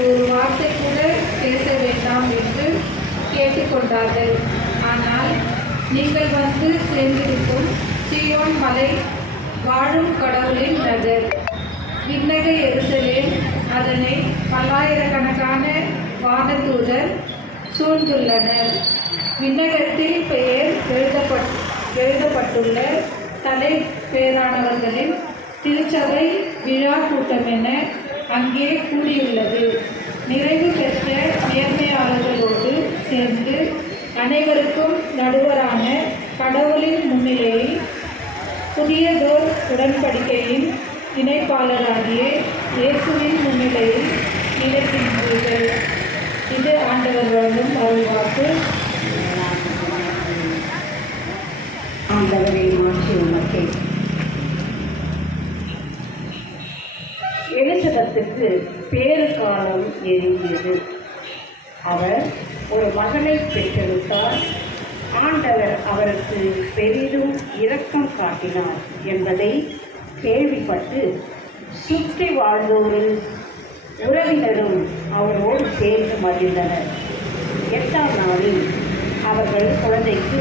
ஒரு வார்த்தை கூட பேச வேண்டாம் என்று கேட்டுக்கொண்டார்கள். ஆனால் நீங்கள் வந்து சேர்ந்திருக்கும் சியோன் மலை வாழும் கடவுளின் நகர். விண்ணக எரிசலில் அதனை பல்லாயிரக்கணக்கான வானதூதர் சூழ்ந்துள்ளனர். விண்ணகத்தில் பெயர் எழுதப்பட் எழுதப்பட்டுள்ள தலை பேரானவர்களின் திருச்சபை விழா கூட்டம் என அங்கே கூடியுள்ளது நிறைவு பெற்ற நேர்மையாளர்களோடு சேர்ந்து அனைவருக்கும் நடுவரான கடவுளின் முன்னிலையில் புதியதோர் உடன்படிக்கையின் இணைப்பாளராகிய இயேசுவின் முன்னிலையில் நினைக்கின்றீர்கள். இது ஆண்டவர் காலம் அவர் ஒரு மகனை பெற்றெடுத்தார். ஆண்டவர் அவருக்கு பெரிதும் இரக்கம் காட்டினார் என்பதை கேள்விப்பட்டு சுற்றி வாழ்ந்தோரும் உறவினரும் அவரோடு சேர்ந்து மகிழ்ந்தனர். எட்டாம் நாளில் அவர்கள் குழந்தைக்கு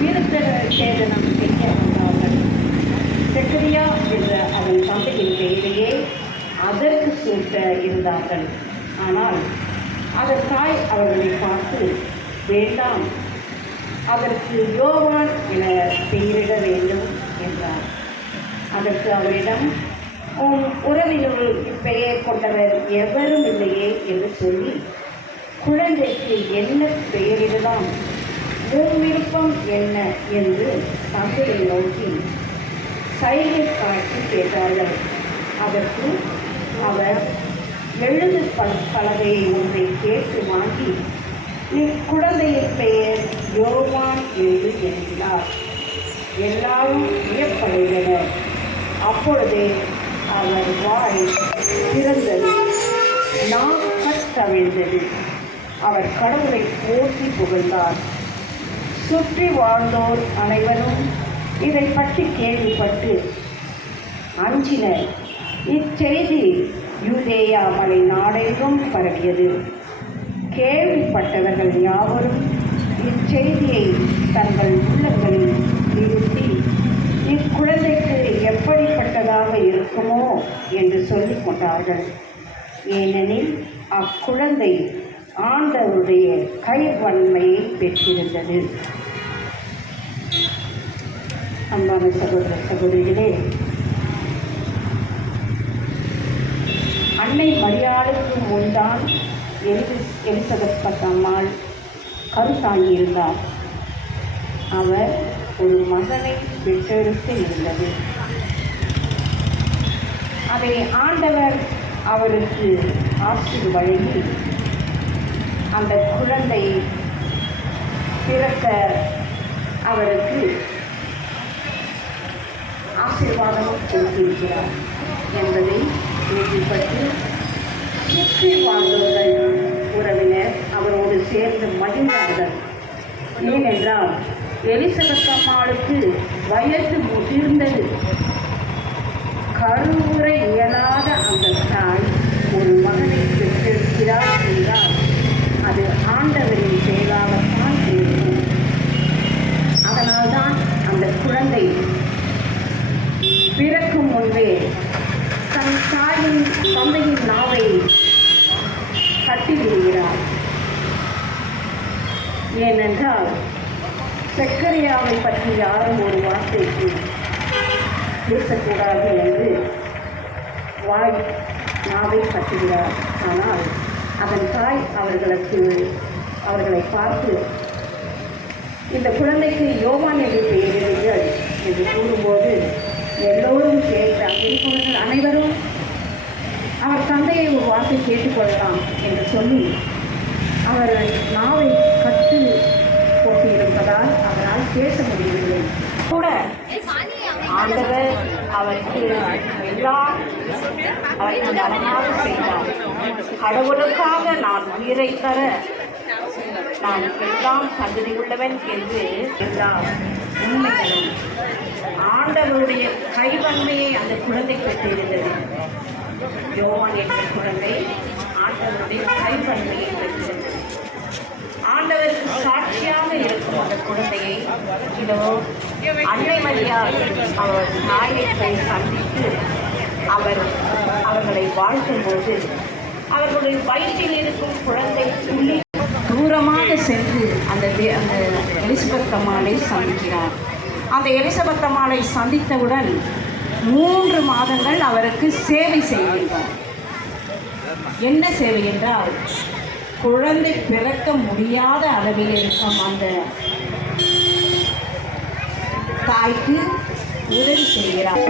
விருத்த சேதனம் செய்ய வந்தார்கள். செக்கரியா என்ற அவன் தந்தையின் பெயரையே அதற்கு சூட்ட இருந்தார்கள். ஆனால் அதன் தாய் அவர்களை பார்த்து வேண்டாம் அதற்கு யோவான் என பெயரிட வேண்டும் என்றார். அதற்கு அவரிடம் உன் உறவினுள் இப்பெயர் கொண்டவர் எவரும் இல்லையே என்று சொல்லி குழந்தைக்கு என்ன பெயரிடலாம் உன் விருப்பம் என்ன? என்று தந்தையை நோக்கி சைகை காட்டி கேட்டார்கள். அதற்கு அவர் எழுது பலகையை ஒன்றை கேட்டு வாங்கி இக்குழந்தையின் பெயர் யோவான் என்று எழுதினார். எல்லாரும் வியப்படைந்தனர். அப்பொழுதே அவர் வாய் திறந்தது. நான் தவிழ்ந்தது அவர் கடவுளை போற்றி புகழ்ந்தார். சுற்றி வாழ்ந்தோர் அனைவரும் இதை பற்றி கேள்விப்பட்டு அஞ்சினர். இச்செய்தி யூதேயா மலை நாடெங்கும் பரவியது. கேள்விப்பட்டவர்கள் யாவரும் இச்செய்தியை தங்கள் உள்ளங்களில் நிறுத்தி இக்குழந்தைக்கு எப்படிப்பட்டதாக இருக்குமோ என்று சொல்லிக் கொண்டார்கள். ஏனெனில் அக்குழந்தை ஆண்டவருடைய கைவன்மையை பெற்றிருந்தது. அன்பான சகோதர சகோதரிகளே அன்னை மரியாளுக்கு முன்தான் எலிச எலிசபெத் பத்தம்மாள் கருத்தாங்கியிருந்தார் அவர் ஒரு மகனை பெற்றெடுத்து இருந்தது. அதை ஆண்டவர் அவருக்கு ஆசிர் வழங்கி அந்த குழந்தை பிறக்க அவருக்கு ஆசீர்வாதம் கொடுத்திருக்கிறார் என்பதை கேள்விப்பட்டு சுற்றி வாழ்ந்தவர்கள் உறவினர் அவரோடு சேர்ந்து மகிழ்ந்தார்கள் ஏனென்றால் எலிசபெத் அம்மாளுக்கு வயது முதிர்ந்தது. கருவுரை இயலாத அந்த தாய் ஒரு மகனை பெற்றிருக்கிறார் என்றால் அது ஆண்டவரின் செயலாகத்தான் இருக்கும். அதனால்தான் அந்த குழந்தை பிறக்கும் முன்பே தன் தாயின் தந்தையின் நாவை கட்டி விடுகிறார் ஏனென்றால் சக்கரையாவை பற்றி யாரும் ஒரு வார்த்தைக்கு பேசக்கூடாது என்று வாய் நாவை கட்டுகிறார். ஆனால் அதன் தாய் அவர்களுக்கு அவர்களை பார்த்து இந்த குழந்தைக்கு யோவான் என்று பெயரிடுங்கள் என்று கூறும்போது எல்லோரும் கேட்ட அங்கிருப்பவர்கள் அனைவரும் அவர் தந்தையை ஒரு வார்த்தை கேட்டுக்கொள்ளலாம் என்று சொல்லி அவர் நாவை கட்டு போட்டியிருப்பதால் அவரால் பேச முடியவில்லை. கூட ஆண்டவர் அவருக்கு எல்லாம் அவருக்கு நலமாக செய்தார். கடவுளுக்காக நான் உயிரை தர நான் எல்லாம் தகுதி உள்ளவன் என்று எல்லாம் உண்மைகளும் ஆண்டவருடைய கைவன்மையை அந்த குழந்தை பெற்றிருந்தது யோவான் என்ற குழந்தை ஆண்டவருடைய கைவன்மையை பெற்றிருந்தது ஆண்டவருக்கு சாட்சியாக இருக்கும் அந்த குழந்தையை இதோ அன்னை மரியா அவர் தாயை போய் சந்தித்து அவர் அவர்களை வாழ்த்தும்போது அவர்களுடைய வயிற்றில் இருக்கும் குழந்தை துள்ளி தூரமாக சென்று அந்த அந்த எலிசபெத் அம்மாளை சந்திக்கிறார். அந்த எலிசபெத் அம்மாளை சந்தித்தவுடன் மூன்று மாதங்கள் அவருக்கு சேவை செய்கின்றார். என்ன சேவை என்றால் குழந்தை பிறக்க முடியாத அளவில் இருக்கும் அந்த தாய்க்கு உதவி செய்கிறார்.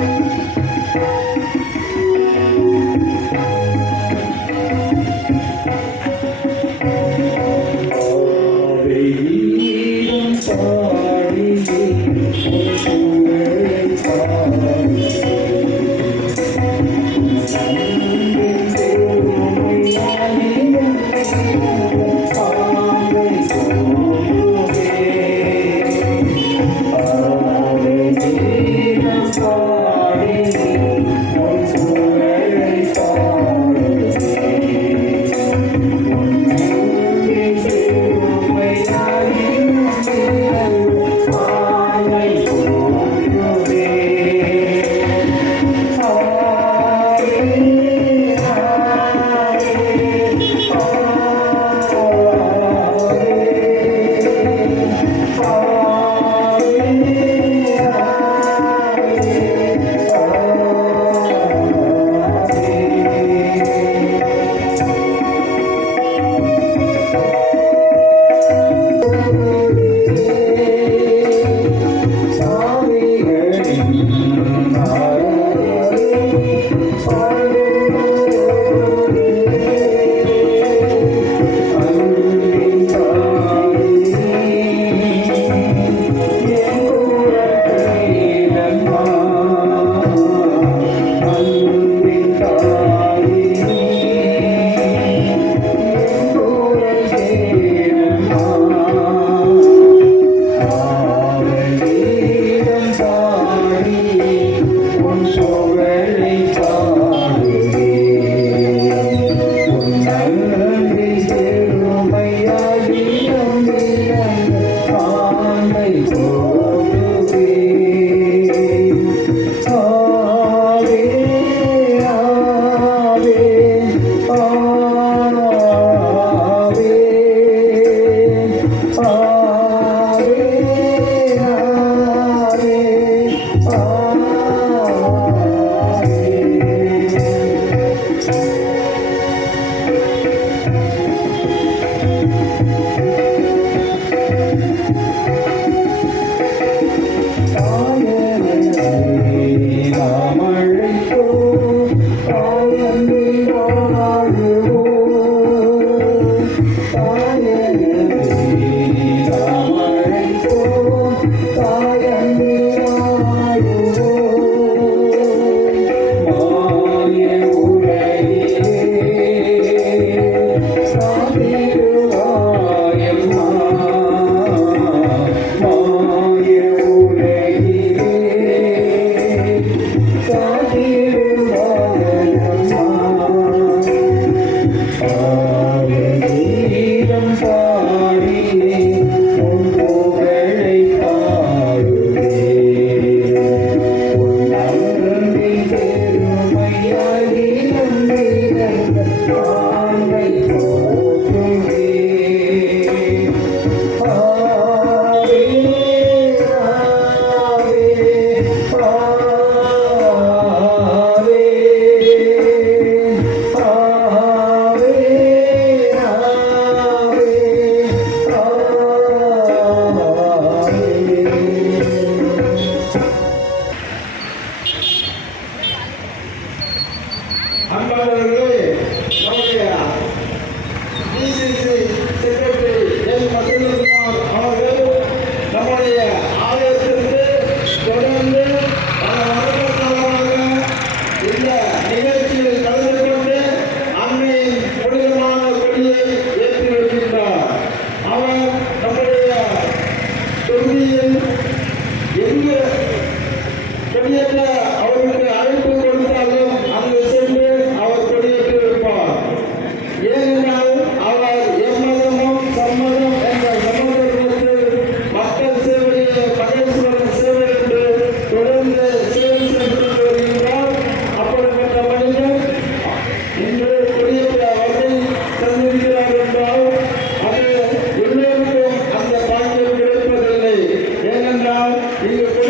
ఈ యొక్క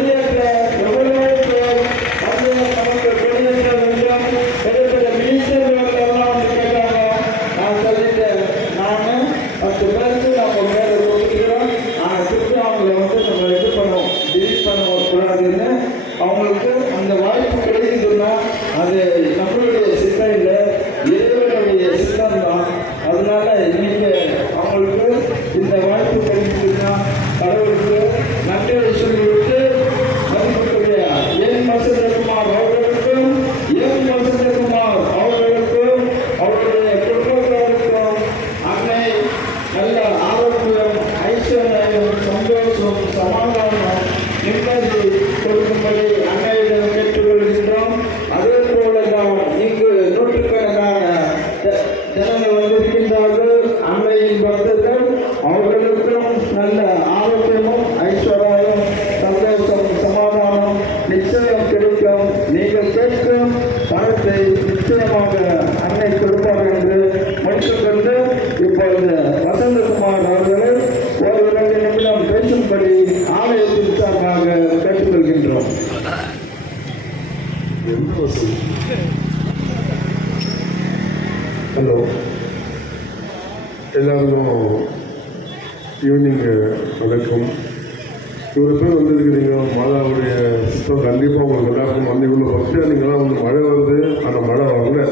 அந்த வரல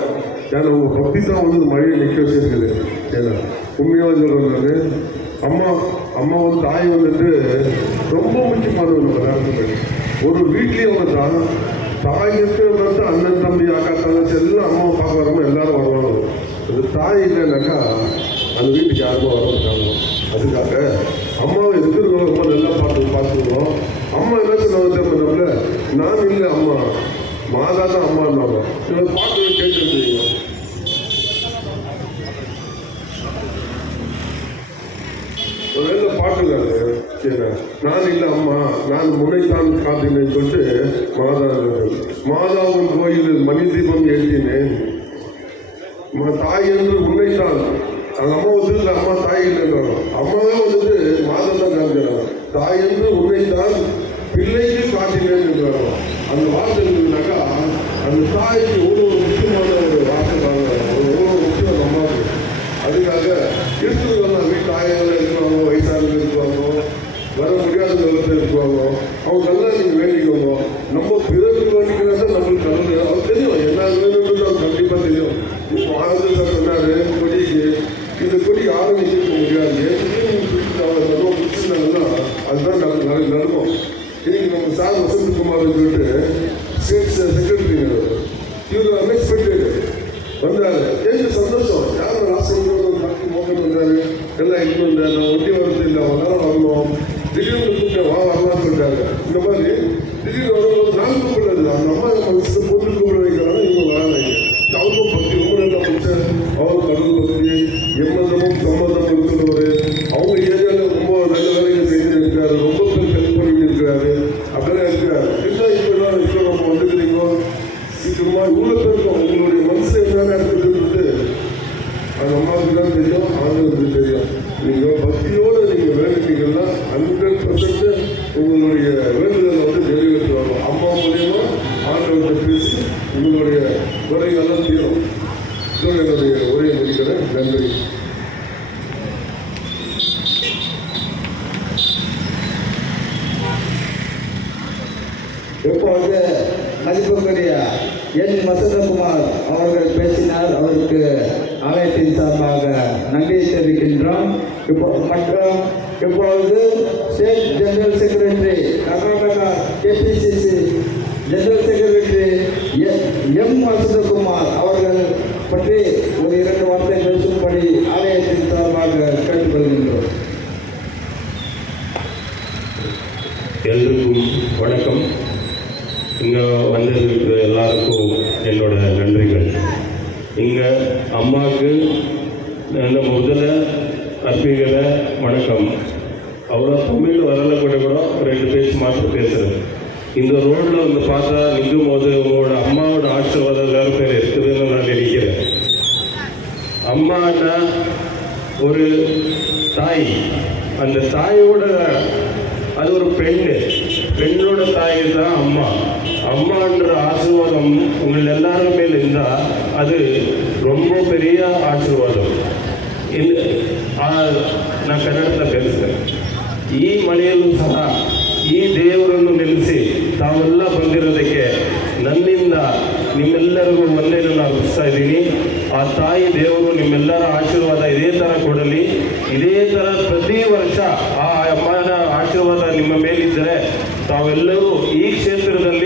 ஏன்னா உங்கள் பக்தி தான் வந்து இந்த மழையை நிற்க வச்சிருக்குது. ஏன்னா உண்மையாக சொல்கிறது அம்மா அம்மா வந்து தாய் வந்துட்டு ரொம்ப முக்கியமானது நம்ம எல்லாருக்குமே ஒரு வீட்லேயே வந்து தான் தாய் இருக்கிறது அண்ணன் தம்பி அக்கா தங்கச்சி எல்லாம் அம்மாவை பார்க்க வரவங்க எல்லாரும் வருவாங்க. அது தாய் இல்லைனாக்கா அந்த வீட்டுக்கு யாருமே வர மாட்டாங்க. அதுக்காக அம்மாவை இருக்கிறவங்க ரொம்ப நல்லா பார்த்து பார்த்துருக்கோம் அம்மா என்ன சொன்னாங்க நம்மள? நான் இல்லை அம்மா. மாதா தான் அம்மா இருந்தாங்க இவங்க பாட்டு கேட்டுருக்கீங்க வேலை பாட்டுங்கிறாரு சரி நான் இல்லை அம்மா நான் முனைத்தான் காத்தினேன் சொல்லிட்டு மாதா மாதாவும் கோயில் மணி தீபம் ஏற்றினேன் தாய் என்று உன்னைத்தான் அந்த அம்மா வந்து அம்மா தாய் இல்லைன்றாங்க அம்மாவே வந்துட்டு மாதா தான் காமிக்கிறாங்க தாய் என்று உன்னைத்தான் பிள்ளைக்கு காட்டினேன் என்றாங்க அந்த வார்த்தை இருந்ததுனாக்கா அந்த தாய்க்கு எவ்வளோ ஒரு முக்கியமான ஒரு வார்த்தை தாங்க எவ்வளோ முக்கியம் அந்த அம்மாவுக்கு அதுக்காக இருக்கிறவங்க வீட்டில் ஆயங்கள் இருக்கிறாங்க வயசானவங்க இருக்கிறாங்க வர முடியாதவங்க இருக்கிறாங்க அவங்க நல்லா நீங்கள் வேண்டிக்கோங்க நம்ம பிறகு வேண்டிக்கிறதா நம்மளுக்கு நல்லது அது தெரியும் என்ன வேணும்னு அவங்க கண்டிப்பாக தெரியும் இப்போ ஆனந்த சார் சொன்னாரு கொடிக்கு இந்த கொடி யாரும் நிற்க முடியாது ஏற்கனவே அவங்க ரொம்ப முடிச்சிருந்தாங்கன்னா அதுதான் நமக்கு நல்ல நடக்கும் இன்னைக்கு நம்ம சார் வசந்தகுமார் சொல்லிட்டு ஸ்டேட் செக்ரட்டரி இவர் அன்எக்ஸ்பெக்டட் வந்தாரு எனக்கு சந்தோஷம் யாரும் ராசிங்க பாக்கி மோகன் வந்தாரு எல்லாம் இட்டு வந்தாரு நான் ஒட்டி வரது இல்லை அவனால வரணும் திடீர்னு கூப்பிட்டேன் வா வரலாம்னு சொல்லிட்டாங்க. இந்த மாதிரி திடீர்னு வரும்போது நான் கூப்பிடுறது. அந்த அம்மா மனசு போட்டு இப்பொழுது மதிப்புக்குரிய என் வசந்தகுமார் அவர்கள் பேசினார். அவருக்கு ஆலயத்தின் சார்பாக நன்றியை தெரிவிக்கின்றோம். இப்போ மற்றும் இப்பொழுது state general secretary Karnataka KPCC general secretary M Vasanthakumar அவர்கள் பற்றி ஒரு இரண்டு வார்த்தை பேசும்படி ஆலயத்தின் சார்பாக கேட்டுக்கொள்கின்றோம். எல்லோருக்கும் வணக்கம். இங்கே வந்திருக்கிற எல்லாருக்கும் என்னோட நன்றிகள். இங்கே அம்மாவுக்கு நல்ல முதல்ல அர்ப்பிக்கிற வணக்கம். அவ்வளோ தமிழ் வரல கூட கூட ரெண்டு பேச்சு மாற்றம் பேசுகிறேன் இந்த ரோட்டில் வந்து பார்த்தா நிற்கும் போது உங்களோட அம்மாவோட ஆசீர்வாதம் எல்லாரும் பேர் இருக்குதுன்னு நான் நினைக்கிறேன். அம்மானா ஒரு தாய். அந்த தாயோட அது ஒரு பெண்ணு. பெண்ணோட தாய் தான் அம்மா. அம்மான்ற ஆசீர்வாதம் உங்கள் எல்லாரும் மேல் இருந்தால் அது ரொம்ப பெரிய ஆசீர்வாதம் ಇಲ್ಲ ಆ ನಾ ಕನ್ನಡದ ಬೆಳೆಸ್ತೇನೆ ಈ ಮಳೆಯಲ್ಲೂ ಸಹ ಈ ದೇವರನ್ನು ನೆಲೆಸಿ ತಾವೆಲ್ಲ ಬಂದಿರೋದಕ್ಕೆ ನನ್ನಿಂದ ನಿಮ್ಮೆಲ್ಲರಿಗೂ ಒಂದೇನನ್ನು ಅರ್ಪಿಸ್ತಾ ಇದ್ದೀನಿ ಆ ತಾಯಿ ದೇವರು ನಿಮ್ಮೆಲ್ಲರ ಆಶೀರ್ವಾದ ಇದೇ ಥರ ಕೊಡಲಿ ಇದೇ ಥರ ಪ್ರತಿ ವರ್ಷ ಆ ಅಮ್ಮನ ಆಶೀರ್ವಾದ ನಿಮ್ಮ ಮೇಲಿದ್ದರೆ ತಾವೆಲ್ಲರೂ ಈ ಕ್ಷೇತ್ರದಲ್ಲಿ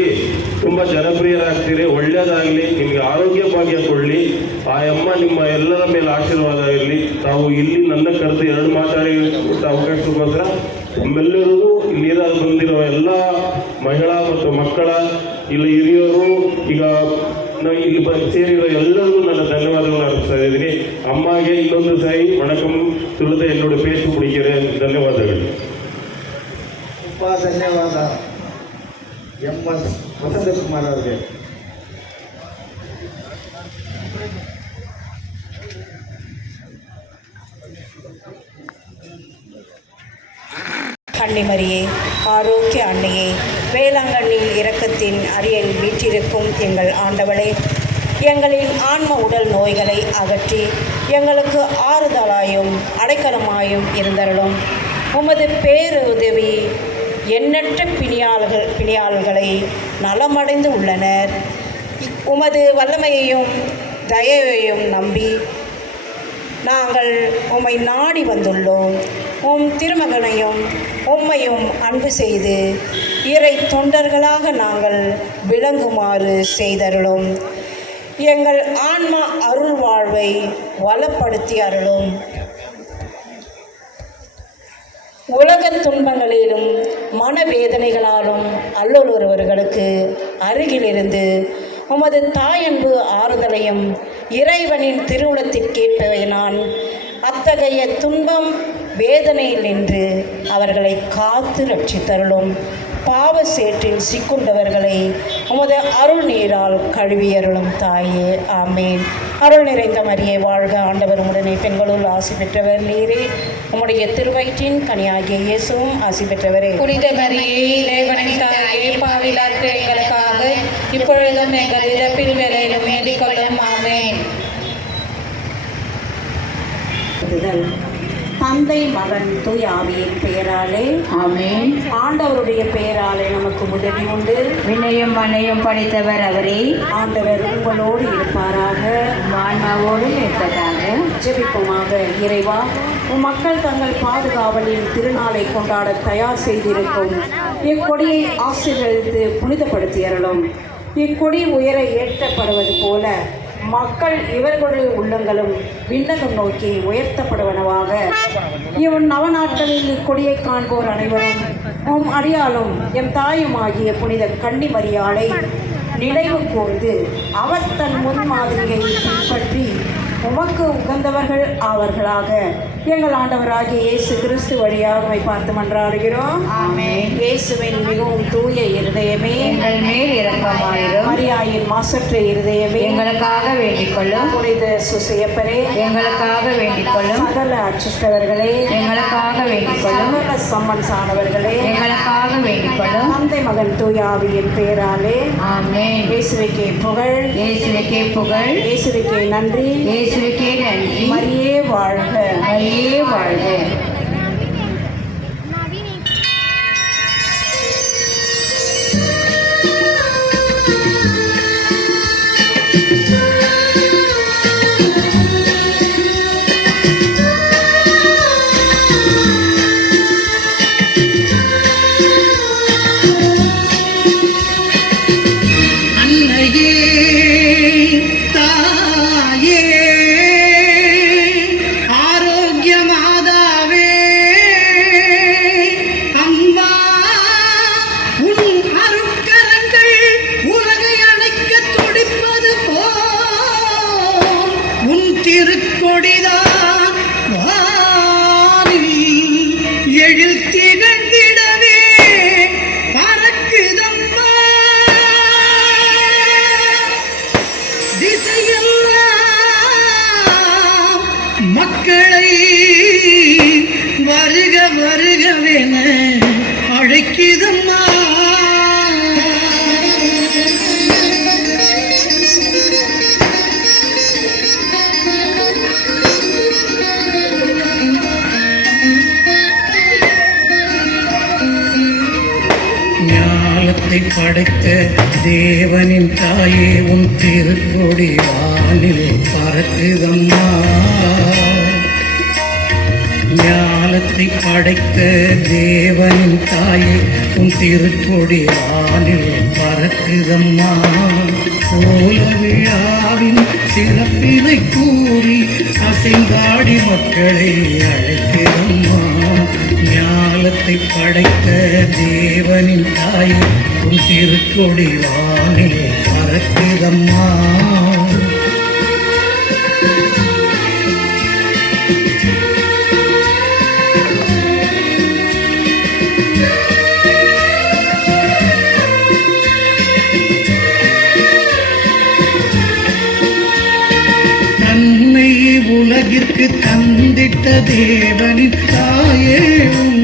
ತುಂಬ ಜನಪ್ರಿಯರಾಗ್ತೀರಿ ಒಳ್ಳೆಯದಾಗಲಿ ನಿಮಗೆ ಆರೋಗ್ಯ ಭಾಗ್ಯ ಕೊಡಲಿ ಆ ಅಮ್ಮ ನಿಮ್ಮ ಎಲ್ಲರ ಮೇಲೆ ಆಶೀರ್ವಾದ ಇರಲಿ ತಾವು ಇಲ್ಲಿ ನನ್ನ ಕರೆದು ಎರಡು ಮಾತಾಡಿ ಕೊಟ್ಟ ಅವಕಾಶಕ್ಕೋಸ್ಕರ ನಮ್ಮೆಲ್ಲರಿಗೂ ಇಲ್ಲಿರ ಬಂದಿರೋ ಎಲ್ಲ ಮಹಿಳಾ ಮತ್ತು ಮಕ್ಕಳ ಇಲ್ಲಿ ಹಿರಿಯರು ಈಗ ನಾವು ಇಲ್ಲಿ ಬಂದು ಸೇರಿರೋ ಎಲ್ಲರಿಗೂ ನನ್ನ ಧನ್ಯವಾದಗಳನ್ನು ಅರ್ಪಿಸ್ತಾ ಇದ್ದೀನಿ ಅಮ್ಮಗೆ ಇನ್ನೊಂದು ಸಾರಿ ವಣಕಂ ತುಳಿದ என்னோட பேச்சு பிடிக்கிறேன் ಧನ್ಯವಾದಗಳು ತುಂಬ ಧನ್ಯವಾದ ಎಂ ಎಸ್ வசந்தகுமார் அவர்கள் அன்னிமரியே ஆரோக்கிய அன்னையே வேளாங்கண்ணி இரக்கத்தின் அரியல் வீற்றிருக்கும் எங்கள் ஆண்டவளே எங்களின் ஆன்ம உடல் நோய்களை அகற்றி எங்களுக்கு ஆறுதலாயும் அடைக்கலமாயும் இருந்தருளும். உமது பேருதவி எண்ணற்ற பிணியாளர்கள் பிணியாளர்களை நலமடைந்து உள்ளனர். உமது வல்லமையையும் தயவையும் நம்பி நாங்கள் உம்மை நாடி வந்துள்ளோம். உம் திருமகனையும் உம்மையும் அன்பு செய்து இறை தொண்டர்களாக நாங்கள் விளங்குமாறு செய்தருளும். எங்கள் ஆன்மா அருள் வாழ்வை வளப்படுத்தி அருளும். உலகத் துன்பங்களிலும் மனவேதனைகளாலும் அல்லலுறவர்களுக்கு அருகிலிருந்து உமது தாயன்பு ஆறுதலையும் இறைவனின் திருவுளத்திற்கேற்ப நான் அத்தகைய துன்பம் வேதனையில் நின்று அவர்களை காத்து ரட்சித்தருளும். பாவ சேற்றில் சிக்குண்டவர்களை உமது அருள் நீரால் கழுவியருளும் தாயே ஆமேன். அருள் நிறைந்த மரியே வாழ்க ஆண்டவர் உடனே பெண்களுள் ஆசி பெற்றவர் நீரே. உம்முடைய திருவயிற்றின் கனியாகிய இயேசுவும் ஆசி பெற்றவரே. புனித மரியே இறைவனின் தாயே பாவிலாற்ற எங்களுக்காக இப்பொழுதும் எங்கள் இறப்பின் வேலையிலும் வேண்டிக் கொள்ளும் ஆமேன் தந்தை மகன் தூய் ஆவியின் பெயராலே. ஆமென். ஆண்டவருடைய பெயராலே நமக்கு உதவி உண்டு. வினயம் மனையும் படித்தவர் அவரே. ஆண்டவர் உங்களோடு இருப்பாராக. மான்மாவோடும் இருப்பதாக. ஜெபிப்போமாக இறைவா உம் மக்கள் தங்கள் பாதுகாவலின் திருநாளை கொண்டாட தயார் செய்திருக்கும். இக்கொடியை ஆசீர்வதித்து புனிதப்படுத்தி அருளும். இக்கொடி உயர ஏற்றப்படுவது போல மக்கள் இவர்களுடைய உள்ளங்களும் விண்ணகம் நோக்கி உயர்த்தப்படுவனவாக. இவன் நவநாட்களில் இக்கொடியை காண்போர் அனைவரும் உம் அடியாலும் எம் தாயுமாகிய புனித கன்னிமரியாளை நினைவு கூர்ந்து அவர் தன் முன்மாதிரியை பின்பற்றி உமக்கு உகந்தவர்கள் ஆவர்களாக. எங்கள் ஆண்டவராகிய இயேசு கிறிஸ்து வழியாக உம்மை பார்த்து மன்றாடுகிறோம். இயேசுவின் மிகவும் தூய இருதயமே. எங்கள் மேல் இரக்கமாயிரும். மரியாயின் மாசற்ற இருதயமே. எங்களுக்காக வேண்டிக் கொள்ளும் புனித சுசையப்பரே. எங்களுக்காக வேண்டிக் கொள்ளும் சகல அச்சிஷ்டவர்களே எங்களுக்காக வேண்டிக் கொள்ளும் சகல சம்மன் சாணவர்களே எங்களுக்காக வேண்டிக் கொள்ளும் தந்தை மகன் தூயாவியின் பெயராலே. ஆமென். இயேசுவுக்கே புகழ். இயேசுவுக்கே புகழ். இயேசுவுக்கே நன்றி. இயேசுவுக்கே நன்றி மரியே வாழ்க மரியே வாழ்க. தேவனின் தாயே உன் திருக்கொடி வானில் பறக்குதம்மா. ஞானத்தை படைத்த தேவனின் தாயே உன் திருக்கொடி வானில் பறக்குதம்மா. கோல விழாவின் சிறப்பினை கூறி அசைந்தாடி மக்களை அழைக்கிறம்மா உலகத்தை படைத்த தேவனின் தாய் உன் திருக்கொடி வானில் பறக்குதம்மா உலகிற்கு தந்திட்ட தேவனின் தாயே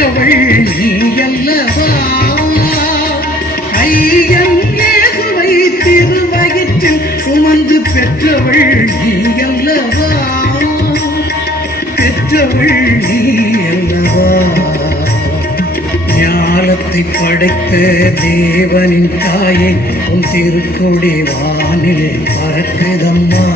சுமந்து நீ அல்லவா ஐயன் இயேசுவை திருவயிற்றில் சுமந்து பெற்றவள் நீ அல்லவா பெற்றவள் நீ அல்லவா ஞானத்தை படைத்த தேவனின் தாயை உன் திருக்கொடி வானிலே பறக்குதம்மா.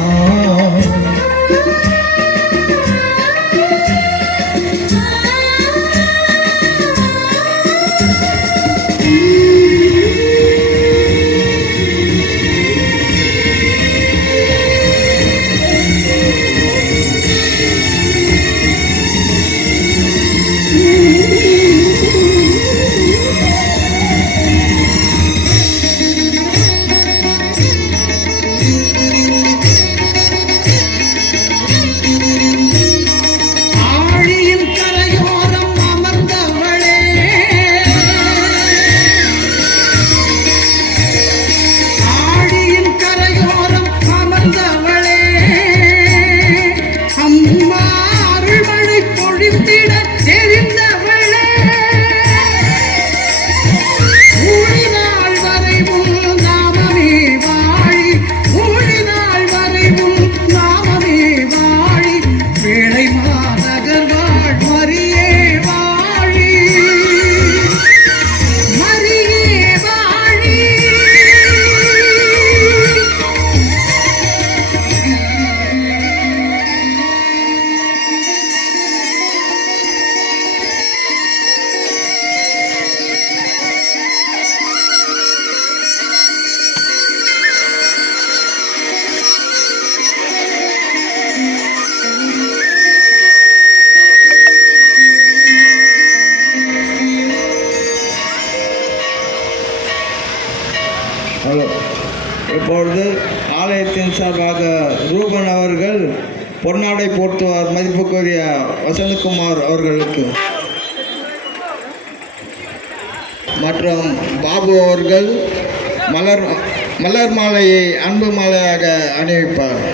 மலர் மாலையை அன்பு மாலையாக அணிவிப்பார்.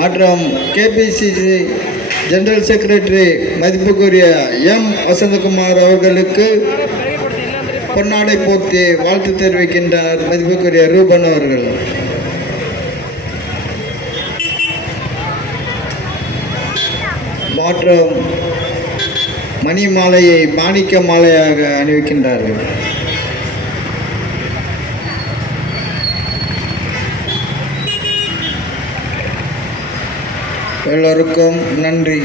மற்றும் கேபிசிசி ஜெனரல் செக்ரட்டரி மதிப்புக்குரிய எம் வசந்தகுமார் அவர்களுக்கு பொன்னாடை போர்த்தி வாழ்த்து தெரிவிக்கின்றார் மதிப்புக்குரிய ரூபன் அவர்கள். மற்றும் மணி மாலையை மாணிக்க மாலையாக அணிவிக்கின்றார்கள். எல்லோருக்கும் நன்றி.